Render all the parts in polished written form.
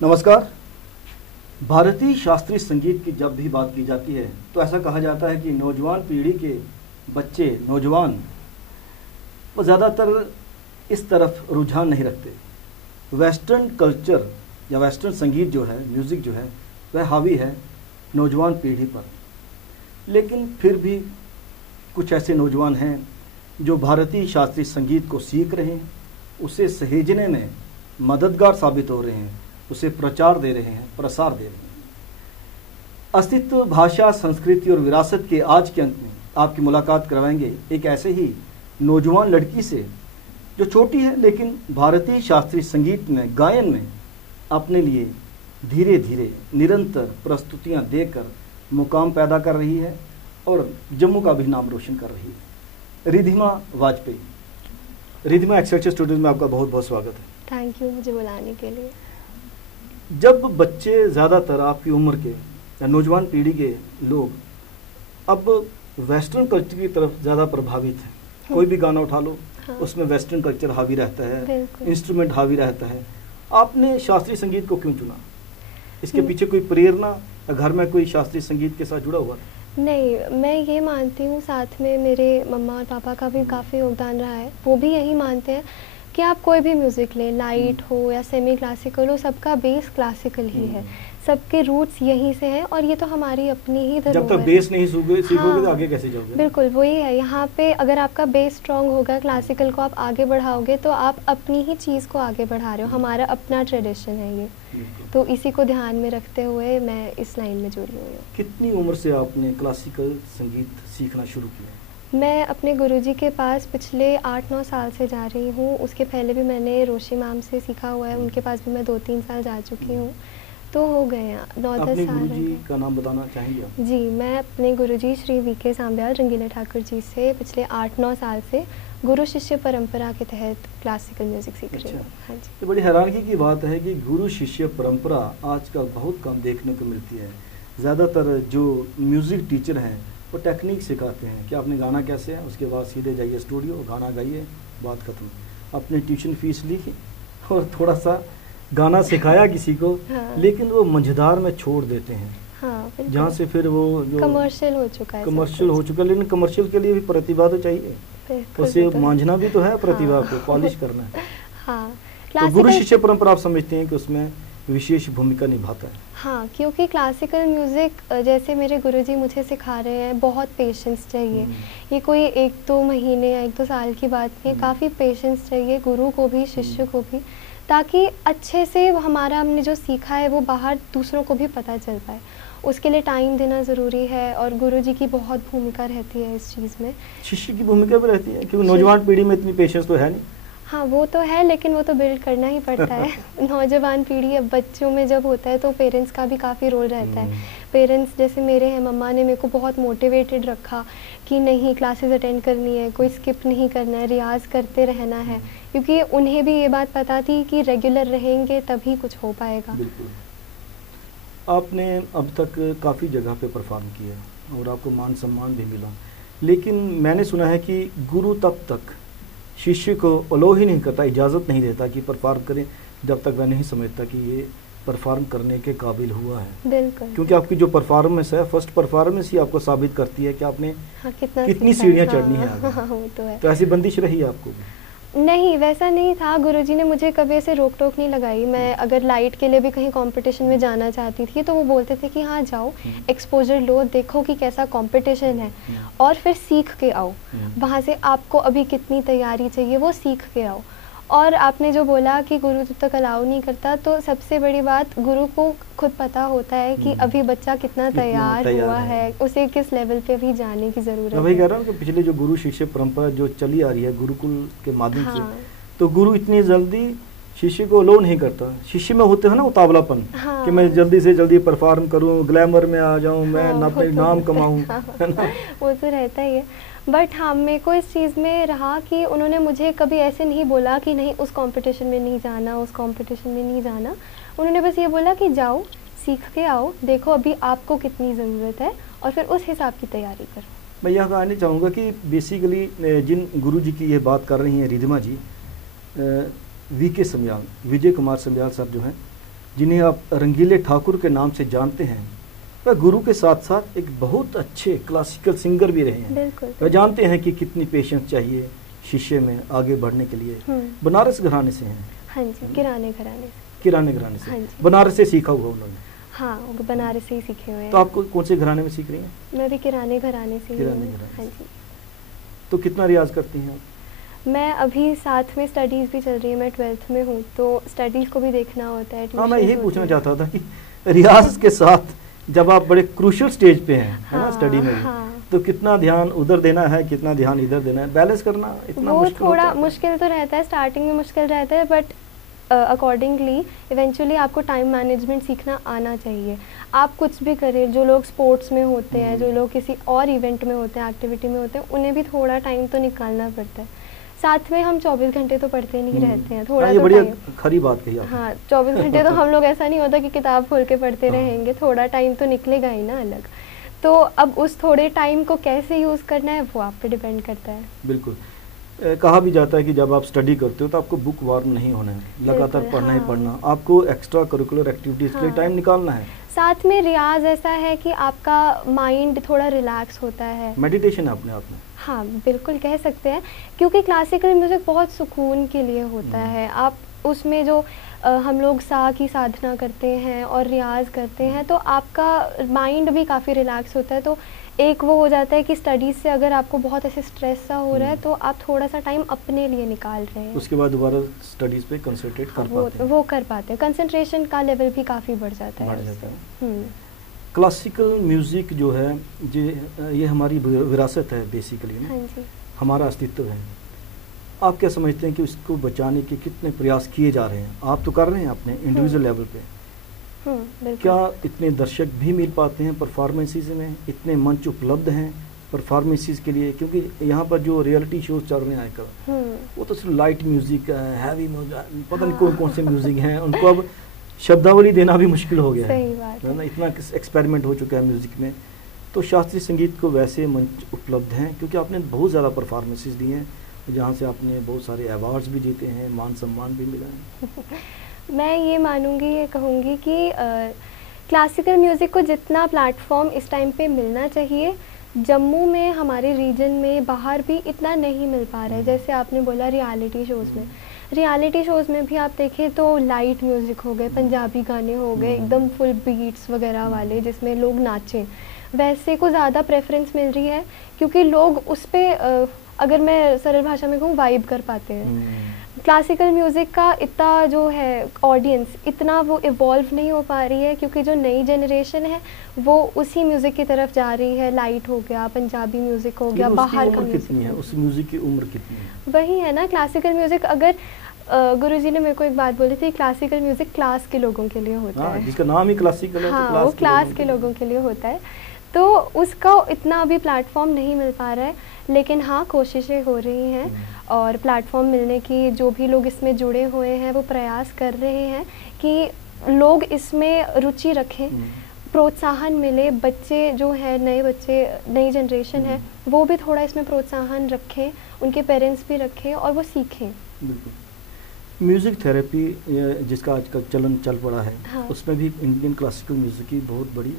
नमस्कार। भारतीय शास्त्रीय संगीत की जब भी बात की जाती है तो ऐसा कहा जाता है कि नौजवान पीढ़ी के बच्चे नौजवान वो ज़्यादातर इस तरफ रुझान नहीं रखते। वेस्टर्न कल्चर या वेस्टर्न संगीत जो है, म्यूज़िक जो है, वह हावी है नौजवान पीढ़ी पर। लेकिन फिर भी कुछ ऐसे नौजवान हैं जो भारतीय शास्त्रीय संगीत को सीख रहे हैं, उसे सहेजने में मददगार साबित हो रहे हैं, उसे प्रचार दे रहे हैं, प्रसार दे रहे हैं। अस्तित्व, भाषा, संस्कृति और विरासत के आज के अंत में आपकी मुलाकात करवाएंगे एक ऐसे ही नौजवान लड़की से जो छोटी है लेकिन भारतीय शास्त्रीय संगीत में, गायन में अपने लिए धीरे धीरे निरंतर प्रस्तुतियां देकर मुकाम पैदा कर रही है और जम्मू का भी नाम रोशन कर रही है। रिद्धिमा वाजपेयी। रिद्धिमा, एक्सेलसियर स्टूडियो में आपका बहुत बहुत स्वागत है। थैंक यू मुझे बुलाने के लिए। जब बच्चे ज़्यादातर आपकी उम्र के या नौजवान पीढ़ी के लोग अब वेस्टर्न कल्चर की तरफ ज़्यादा प्रभावित हैं, कोई भी गाना उठा लो, हाँ। उसमें वेस्टर्न कल्चर हावी रहता है, बिल्कुल। इंस्ट्रूमेंट हावी रहता है। आपने शास्त्रीय संगीत को क्यों चुना? इसके पीछे कोई प्रेरणा या घर में कोई शास्त्रीय संगीत के साथ जुड़ा हुआ था? नहीं, मैं ये मानती हूँ, साथ में मेरे मम्मा और पापा का भी काफ़ी योगदान रहा है। वो भी यही मानते हैं कि आप कोई भी म्यूज़िक लें, लाइट हो या सेमी क्लासिकल हो, सबका बेस क्लासिकल ही है। सबके रूट्स यहीं से हैं और ये तो हमारी अपनी ही धरोहर है। जब तक बेस नहीं सीखोगे हाँ, तो आगे कैसे जाओगे? बिल्कुल वही है। यहाँ पे अगर आपका बेस स्ट्रांग होगा, क्लासिकल को आप आगे बढ़ाओगे तो आप अपनी ही चीज़ को आगे बढ़ा रहे हो। हमारा अपना ट्रेडिशन है ये, तो इसी को ध्यान में रखते हुए मैं इस लाइन में जुड़ी हुई हूँ। कितनी उम्र से आपने क्लासिकल संगीत सीखना शुरू किया? मैं अपने गुरुजी के पास पिछले 8-9 साल से जा रही हूँ। उसके पहले भी मैंने रोशी मैम से सीखा हुआ है, उनके पास भी मैं 2-3 साल जा चुकी हूँ, तो हो गए हैं 9-10 साल। गुरुजी का नाम बताना चाहेंगे आप? जी, मैं अपने गुरुजी श्री वी.के. सांब्याल रंगीला ठाकुर जी से पिछले 8-9 साल से गुरु शिष्य परंपरा के तहत क्लासिकल म्यूज़िक सीख रही हूँ। हाँ जी। तो बड़ी हैरानगी की बात है कि गुरु शिष्य परंपरा आजकल बहुत कम देखने को मिलती है। ज़्यादातर जो म्यूज़िक टीचर हैं वो टेक्निक सिखाते हैं कि आपने गाना कैसे है, उसके बाद सीधे जाइए स्टूडियो, गाना गाइए, बात खत्म। अपनी ट्यूशन फीस ली और थोड़ा सा गाना सिखाया किसी को, हाँ। लेकिन वो मंझधार में छोड़ देते हैं। हाँ, जहाँ से फिर वो जो कमर्शियल हो चुका है, कमर्शियल हो चुका है। लेकिन कमर्शियल के लिए भी प्रतिभा तो चाहिए, उसे मांझना भी तो है, प्रतिभा को पॉलिश करना है। हाँ, तो गुरु शिष्य परंपरा आप समझते हैं कि उसमें विशेष भूमिका निभाता है? हाँ, क्योंकि क्लासिकल म्यूज़िक जैसे मेरे गुरुजी मुझे सिखा रहे हैं, बहुत पेशेंस चाहिए। ये कोई 1-2 महीने या 1-2 साल की बात नहीं है, काफ़ी पेशेंस चाहिए गुरु को भी, शिष्य को भी, ताकि अच्छे से हमारा हमने जो सीखा है वो बाहर दूसरों को भी पता चल पाए। उसके लिए टाइम देना ज़रूरी है और गुरुजी की बहुत भूमिका रहती है इस चीज़ में। शिष्य की भूमिका भी रहती है, क्योंकि नौजवान पीढ़ी में इतनी पेशेंस तो है नहीं। हाँ, वो तो है, लेकिन वो तो बिल्ड करना ही पड़ता है। नौजवान पीढ़ी अब बच्चों में जब होता है तो पेरेंट्स का भी काफ़ी रोल रहता है। पेरेंट्स जैसे मेरे हैं, मम्मा ने मेरे को बहुत मोटिवेटेड रखा कि नहीं, क्लासेस अटेंड करनी है, कोई स्किप नहीं करना है, रियाज़ करते रहना है, क्योंकि उन्हें भी ये बात पता थी कि रेगुलर रहेंगे तभी कुछ हो पाएगा। बिल्कुल। आपने अब तक काफ़ी जगह पे परफॉर्म किया और आपको मान सम्मान भी मिला, लेकिन मैंने सुना है कि गुरु तब तक शिष्य को अलो ही नहीं करता, इजाज़त नहीं देता कि परफॉर्म करें जब तक वह नहीं समझता कि ये परफॉर्म करने के काबिल हुआ है। बिल्कुल। क्योंकि आपकी जो परफॉर्मेंस है, फर्स्ट परफॉर्मेंस ही आपको साबित करती है कि आपने हाँ, कितनी सीढ़ियाँ चढ़नी है आगे। हाँ, वो तो है। तो ऐसी बंदिश रही आपको भी? नहीं, वैसा नहीं था। गुरुजी ने मुझे कभी ऐसे रोक टोक नहीं लगाई। मैं अगर लाइट के लिए भी कहीं कंपटीशन में जाना चाहती थी तो वो बोलते थे कि हाँ जाओ, एक्सपोजर लो, देखो कि कैसा कंपटीशन है और फिर सीख के आओ। वहाँ से आपको अभी कितनी तैयारी चाहिए वो सीख के आओ। और आपने जो बोला कि गुरु जब तक अलाउ नहीं करता, तो सबसे बड़ी बात, गुरु को खुद पता होता है कि अभी बच्चा कितना तैयार हुआ है, उसे किस लेवल पे अभी जाने की ज़रूरत है। मैं वही कह रहा हूँ कि पिछले जो गुरु शिष्य परंपरा जो चली आ रही है गुरुकुल के माध्यम से, तो गुरु इतनी जल्दी शिष्य को लो नहीं करता। शिष्य में होते हैं ना उतावलापन, कि मैं जल्दी से जल्दी परफॉर्म करूँ, ग्लैमर में आ जाऊँ, मैं अपने नाम कमाऊँ, है ना? वो तो रहता ही है। बट हाँ, मेरे को इस चीज़ में रहा कि उन्होंने मुझे कभी ऐसे नहीं बोला कि नहीं उस कंपटीशन में नहीं जाना, उस कंपटीशन में नहीं जाना। उन्होंने बस ये बोला कि जाओ, सीख के आओ, देखो अभी आपको कितनी ज़रूरत है और फिर उस हिसाब की तैयारी करो। मैं यह कहना चाहूँगा कि बेसिकली जिन गुरु जी की ये बात कर रही हैं रिद्धिमा जी, वी.के. समयाल, विजय कुमार समयाल साहब जो हैं, जिन्हें आप रंगीले ठाकुर के नाम से जानते हैं, वह गुरु के साथ साथ एक बहुत अच्छे क्लासिकल सिंगर भी रहे हैं। बिल्कुल। वह जानते हैं कि कितनी पेशेंस चाहिए शिष्य में आगे बढ़ने के लिए। बनारस घराने से हैं। हाँ जी, किराने घराने से। किराने घराने से। हाँ जी। बनारस से सीखा हुआ उन्होंने। हाँ, वो बनारस से ही सीखे हुए हैं। तो आपको कौन से घराने में सीख रही हैं? मैं भी किराने घराने से ही हूँ। किराने घराने हाँ से। जी। तो कितना रियाज करती हैं आप? मैं अभी साथ में स्टडीज़ भी चल रही है, मैं 12th में हूँ, तो स्टडीज़ को भी देखना होता है। हाँ, मैं ट्यूशन्स यही होती पूछना हैं। चाहता था कि रियाज के साथ जब आप बड़े क्रूशियल स्टेज पे हैं, है ना, स्टडी में भी, हाँ। तो कितना ध्यान उधर देना है, कितना ध्यान इधर देना है, बैलेंस करना इतना वो मुश्किल होता थोड़ा है? मुश्किल तो रहता है, स्टार्टिंग में मुश्किल रहता है, बट अकॉर्डिंगली इवेंचुअली आपको टाइम मैनेजमेंट सीखना आना चाहिए। आप कुछ भी करें, जो लोग स्पोर्ट्स में होते हैं, जो लोग किसी और इवेंट में होते हैं, एक्टिविटी में होते हैं, उन्हें भी थोड़ा टाइम तो निकालना पड़ता है। साथ में हम 24 घंटे तो पढ़ते नहीं रहते हैं, थोड़ा ये तो बढ़िया टाइम। खरी बात कही आपने। हाँ, 24 घंटे तो हम लोग ऐसा नहीं होता कि किताब खोल के पढ़ते हाँ। रहेंगे, थोड़ा टाइम तो निकलेगा ही ना अलग। तो अब उस थोड़े टाइम को कैसे यूज़ करना है वो आप पे डिपेंड करता है। बिल्कुल। कहा भी जाता है कि जब आप स्टडी करते हो तो आपको बुक वार्म नहीं होना है, लगातार बिल्कुल, पढ़ना ही हाँ। पढ़ना, आपको एक्स्ट्रा करिकुलर एक्टिविटीज़ के लिए हाँ। टाइम निकालना है। साथ में रियाज ऐसा है कि आपका माइंड थोड़ा रिलैक्स होता है। मेडिटेशन है अपने आप में। हाँ, बिल्कुल कह सकते हैं, क्योंकि क्लासिकल म्यूज़िक बहुत सुकून के लिए होता है। आप उसमें जो हम लोग सा की साधना करते हैं और रियाज़ करते हैं, तो आपका माइंड भी काफ़ी रिलैक्स होता है। तो एक वो हो जाता है कि स्टडीज़ से अगर आपको बहुत ऐसे स्ट्रेस सा हो रहा है, तो आप थोड़ा सा टाइम अपने लिए निकाल रहे हैं। उसके बाद दोबारा स्टडीज़ पे कंसंट्रेट कर पाते हैं। वो कर पाते हैं, कंसंट्रेशन का लेवल भी काफ़ी बढ़ जाता है बढ़ जाता उससे। है। क्लासिकल म्यूज़िक जो है, ये हमारी विरासत है बेसिकली ना, हाँ जी। हमारा अस्तित्व है। आप क्या समझते हैं कि उसको बचाने के कितने प्रयास किए जा रहे हैं? आप तो कर रहे हैं अपने इंडिविजुअल लेवल पे। बिल्कुल। क्या इतने दर्शक भी मिल पाते हैं परफॉर्मेंसेस में? इतने मंच उपलब्ध हैं परफॉर्मेंसेस के लिए? क्योंकि यहाँ पर जो रियलिटी शोज चल रहे हैं आजकल, वो तो सिर्फ लाइट म्यूजिक है, हैवी म्यूजिक, पता नहीं कौन कौन से म्यूजिक हैं, उनको अब शब्दावली देना भी मुश्किल हो गया सही बात है ना, इतना एक्सपेरिमेंट हो चुका है म्यूजिक में। तो शास्त्रीय संगीत को वैसे मंच उपलब्ध हैं क्योंकि आपने बहुत ज़्यादा परफॉर्मेंसेस दी हैं, जहाँ से आपने बहुत सारे अवार्ड्स भी जीते हैं, मान सम्मान भी मिला है। मैं ये मानूंगी, ये कहूँगी कि क्लासिकल म्यूज़िक को जितना प्लेटफॉर्म इस टाइम पे मिलना चाहिए, जम्मू में, हमारे रीजन में, बाहर भी इतना नहीं मिल पा रहा है। जैसे आपने बोला रियलिटी शोज़ में भी आप देखें तो लाइट म्यूज़िक हो गए, पंजाबी गाने हो गए, एकदम फुल बीट्स वगैरह वाले जिसमें लोग नाचें, वैसे को ज़्यादा प्रेफरेंस मिल रही है, क्योंकि लोग उस पर, अगर मैं सरल भाषा में कहूँ, वाइब कर पाते हैं। क्लासिकल म्यूज़िक का इतना जो है ऑडियंस, इतना वो इवॉल्व नहीं हो पा रही है, क्योंकि जो नई जनरेशन है वो उसी म्यूज़िक की तरफ जा रही है। लाइट हो गया, पंजाबी म्यूज़िक हो गया, बाहर का कितनी है उस म्यूज़िक की उम्र कितनी है? वही है ना, क्लासिकल म्यूज़िक, अगर गुरुजी ने मेरे को एक बात बोली थी, क्लासिकल म्यूज़िक क्लास के लोगों के लिए होता है, जिसका नाम ही क्लासिकल है। हाँ, तो वो क्लास के लोगों के लिए होता है, तो उसका इतना अभी प्लेटफॉर्म नहीं मिल पा रहा है। लेकिन हाँ, कोशिशें हो रही हैं और प्लेटफॉर्म मिलने की, जो भी लोग इसमें जुड़े हुए हैं वो प्रयास कर रहे हैं कि लोग इसमें रुचि रखें, प्रोत्साहन मिले। बच्चे जो है, नए बच्चे, नई जनरेशन है, वो भी थोड़ा इसमें प्रोत्साहन रखें, उनके पेरेंट्स भी रखें और वो सीखें। बिल्कुल। म्यूज़िक थेरेपी जिसका आजकल चलन चल पड़ा है, हाँ। उसमें भी इंडियन क्लासिकल म्यूज़िक की बहुत बड़ी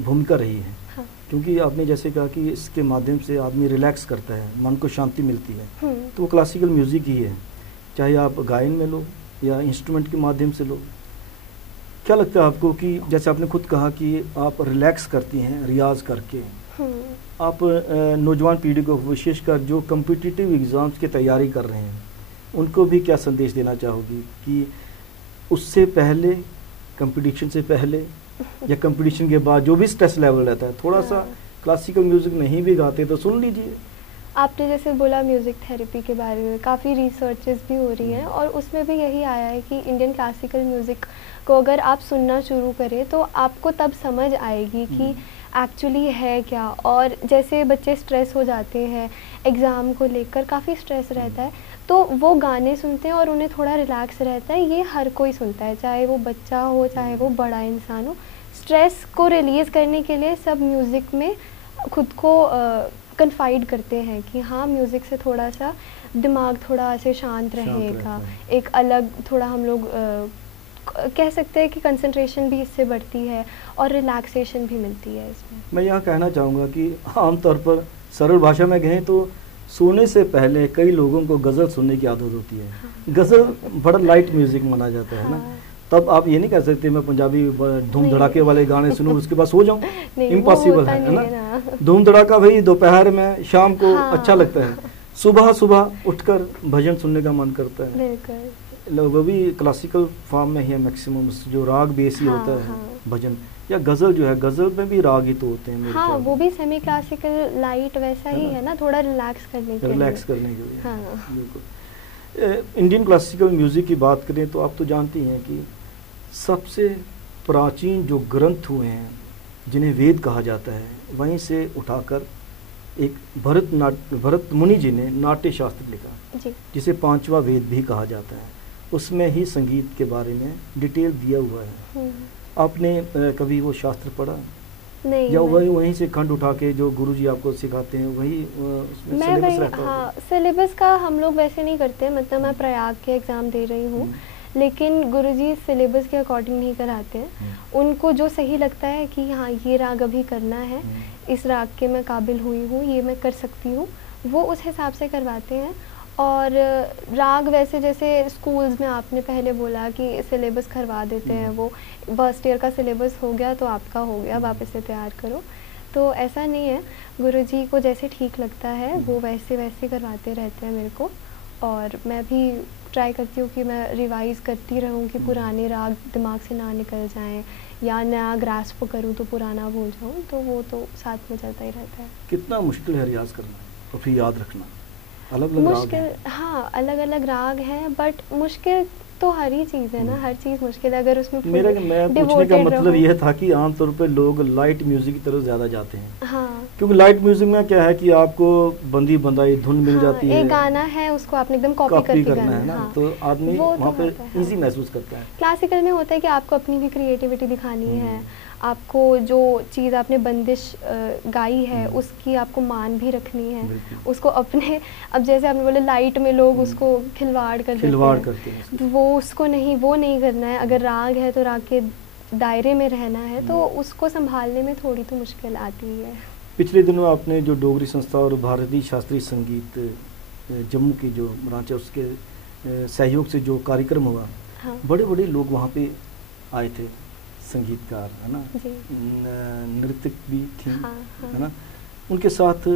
भूमिका रही है। हाँ। क्योंकि आपने जैसे कहा कि इसके माध्यम से आदमी रिलैक्स करता है, मन को शांति मिलती है, तो वो क्लासिकल म्यूज़िक ही है, चाहे आप गायन में लो या इंस्ट्रूमेंट के माध्यम से लो। क्या लगता है आपको कि जैसे आपने खुद कहा कि आप रिलैक्स करती हैं रियाज करके, आप नौजवान पीढ़ी को, विशेषकर जो कम्पिटिटिव एग्ज़ाम्स की तैयारी कर रहे हैं, उनको भी क्या संदेश देना चाहोगी कि उससे पहले, कंपटीशन से पहले या कंपटीशन के बाद जो भी स्ट्रेस लेवल रहता है, थोड़ा सा क्लासिकल म्यूज़िक नहीं भी गाते तो सुन लीजिए। आपने जैसे बोला म्यूज़िक थेरेपी के बारे में, काफ़ी रिसर्चेस भी हो रही हैं और उसमें भी यही आया है कि इंडियन क्लासिकल म्यूज़िक को अगर आप सुनना शुरू करें तो आपको तब समझ आएगी कि एक्चुअली है क्या। और जैसे बच्चे स्ट्रेस हो जाते हैं, एग्ज़ाम को लेकर काफ़ी स्ट्रेस रहता है, तो वो गाने सुनते हैं और उन्हें थोड़ा रिलैक्स रहता है। ये हर कोई सुनता है, चाहे वो बच्चा हो, चाहे वो बड़ा इंसान हो। स्ट्रेस को रिलीज़ करने के लिए सब म्यूज़िक में खुद को कन्फाइड करते हैं कि हाँ, म्यूज़िक से थोड़ा सा दिमाग थोड़ा ऐसे शांत रहेगा, एक अलग थोड़ा हम लोग कह सकते हैं कि कंसंट्रेशन भी इससे बढ़ती है और रिलैक्सेशन भी मिलती है इसमें। मैं यहाँ कहना चाहूँगा कि आमतौर पर सरल भाषा में कहें तो सोने से पहले कई लोगों को गज़ल सुनने की आदत होती है। हाँ। गज़ल बड़ा लाइट म्यूज़िक माना जाता है ना। हाँ। तब आप ये नहीं कह सकते मैं पंजाबी धूम धड़ाके वाले गाने सुनूं उसके बाद सो जाऊं, इम्पॉसिबल है ना। धूम धड़ाका भाई दोपहर में शाम को हाँ। अच्छा लगता है, सुबह सुबह उठकर भजन सुनने का मन करता है। बिल्कुल। वो भी क्लासिकल फॉर्म में ही है मैक्सिमम, जो राग बेसी हाँ, होता है। हाँ। भजन या गज़ल जो है, गज़ल में भी राग ही तो होते हैं मेरे हाँ, ख्याल वो में। भी सेमी क्लासिकल लाइट वैसा ही है ना, थोड़ा रिलैक्स करने के लिए। रिलैक्स करने के लिए। हाँ। बिल्कुल। इंडियन क्लासिकल म्यूज़िक की बात करें तो आप तो जानती हैं कि सबसे प्राचीन जो ग्रंथ हुए हैं जिन्हें वेद कहा जाता है, वहीं से उठाकर एक भरत मुनि जी ने नाट्य शास्त्र लिखा जी। जिसे पांचवा वेद भी कहा जाता है। उसमें ही संगीत के बारे में डिटेल दिया हुआ है। आपने कभी वो शास्त्र पढ़ा? नहीं, या वहीं से खंड उठा के जो गुरुजी आपको सिखाते हैं वही उसमें मैं सिलेबस वही, रहता है? हाँ, सिलेबस का हम लोग वैसे नहीं करते, मतलब मैं प्रयाग के एग्ज़ाम दे रही हूँ, लेकिन गुरुजी सिलेबस के अकॉर्डिंग नहीं कराते हैं। उनको जो सही लगता है कि हाँ ये राग अभी करना है, इस राग के मैं काबिल हुई हूँ, ये मैं कर सकती हूँ, वो उस हिसाब से करवाते हैं। और राग वैसे जैसे स्कूल्स में आपने पहले बोला कि सिलेबस करवा देते हैं, वो फर्स्ट ईयर का सिलेबस हो गया तो आपका हो गया, आप इसे तैयार करो, तो ऐसा नहीं है। गुरुजी को जैसे ठीक लगता है वो वैसे वैसे करवाते रहते हैं मेरे को। और मैं भी ट्राई करती हूँ कि मैं रिवाइज़ करती रहूँ कि पुराने राग दिमाग से ना निकल जाएं, या नया ग्रास्प करूँ तो पुराना भूल जाऊँ, तो वो तो साथ में चलता ही रहता है। कितना मुश्किल है रियाज करना और फिर याद रखना? अलग अलग मुश्किल, हाँ, अलग अलग राग हैं, बट मुश्किल तो हर ही चीज़ है ना, हर चीज़ मुश्किल है अगर उसमें मैं पूछने का मतलब यह था कि आमतौर पर लोग लाइट म्यूजिक की तरफ ज़्यादा जाते हैं। हाँ, क्योंकि लाइट म्यूजिक में क्या है कि आपको बंदी बंदाई धुन मिल जाती है, एक गाना है उसको आपने एकदम कॉपी करके करना गाना है ना, हाँ, तो आदमी वो वहाँ तो पे होता है, इजी हाँ। महसूस करता है। क्लासिकल में होता है कि आपको अपनी भी क्रिएटिविटी दिखानी है, आपको जो चीज़ आपने बंदिश गाई है उसकी आपको मान भी रखनी है, उसको अपने, अब जैसे आपने बोले लाइट में लोग उसको खिलवाड़ करते हैं, तो वो उसको नहीं, वो नहीं करना है। अगर राग है तो राग के दायरे में रहना है, तो उसको संभालने में थोड़ी तो मुश्किल आती ही है। पिछले दिनों आपने जो डोगरी संस्था और भारतीय शास्त्रीय संगीत जम्मू की जो ब्रांच है उसके सहयोग से जो कार्यक्रम हुआ, हाँ। बड़े बड़े लोग वहाँ पे आए थे, संगीतकार है ना, नृत्यक भी थी, हाँ, हाँ। है ना, उनके साथ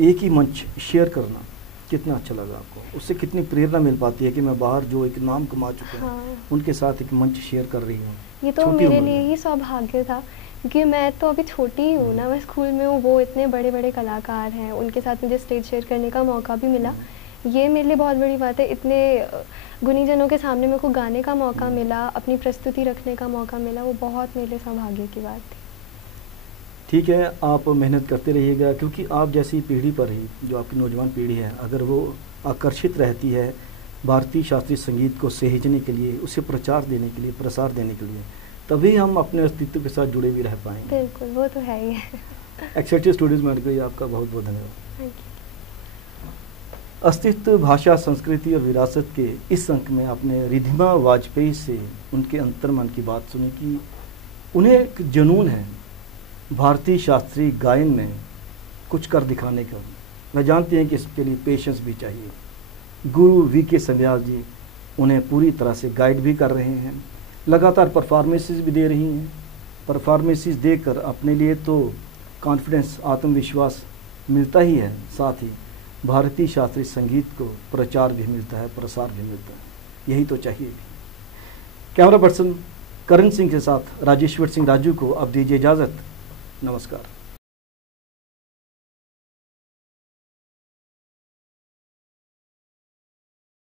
एक ही मंच शेयर करना कितना अच्छा लगा आपको? उससे कितनी प्रेरणा मिल पाती है कि मैं बाहर जो एक नाम कमा चुके हैं, हाँ। उनके साथ एक मंच शेयर कर रही हूँ। ये तो मेरे लिए ही सौभाग्य था, क्योंकि मैं तो अभी छोटी ही हूँ ना, मैं स्कूल में हूँ, वो इतने बड़े बड़े कलाकार हैं, उनके साथ मुझे स्टेज शेयर करने का मौका भी मिला। ये मेरे लिए बहुत बड़ी बात है। इतने गुणीजनों के सामने मेरे को गाने का मौका मिला, अपनी प्रस्तुति रखने का मौका मिला, वो बहुत मेरे लिए सौभाग्य की बात थी। ठीक है, आप मेहनत करते रहिएगा, क्योंकि आप जैसी पीढ़ी पर ही, जो आपकी नौजवान पीढ़ी है, अगर वो आकर्षित रहती है भारतीय शास्त्रीय संगीत को सहेजने के लिए, उसे प्रचार देने के लिए, प्रसार देने के लिए, तभी हम अपने अस्तित्व के साथ जुड़े भी रह पाएंगे। बिल्कुल, वो तो है ही। एक्सेप्टिव स्टूडियोज में आने आपका बहुत बहुत धन्यवाद। Thank you. अस्तित्व, भाषा, संस्कृति और विरासत के इस अंक में आपने रिधिमा वाजपेयी से उनके अंतर्मन की बात सुनी कि उन्हें एक जुनून है भारतीय शास्त्रीय गायन में कुछ कर दिखाने का। वह जानते हैं कि इसके लिए पेशेंस भी चाहिए। गुरु वी.के. संध्याल जी उन्हें पूरी तरह से गाइड भी कर रहे हैं, लगातार परफॉर्मेंसेस भी दे रही हैं। परफॉर्मेंसेस देकर अपने लिए तो कॉन्फिडेंस, आत्मविश्वास मिलता ही है, साथ ही भारतीय शास्त्रीय संगीत को प्रचार भी मिलता है, प्रसार भी मिलता है। यही तो चाहिए। कैमरा पर्सन करण सिंह के साथ राजेश्वर सिंह राजू को अब दीजिए इजाज़त। नमस्कार।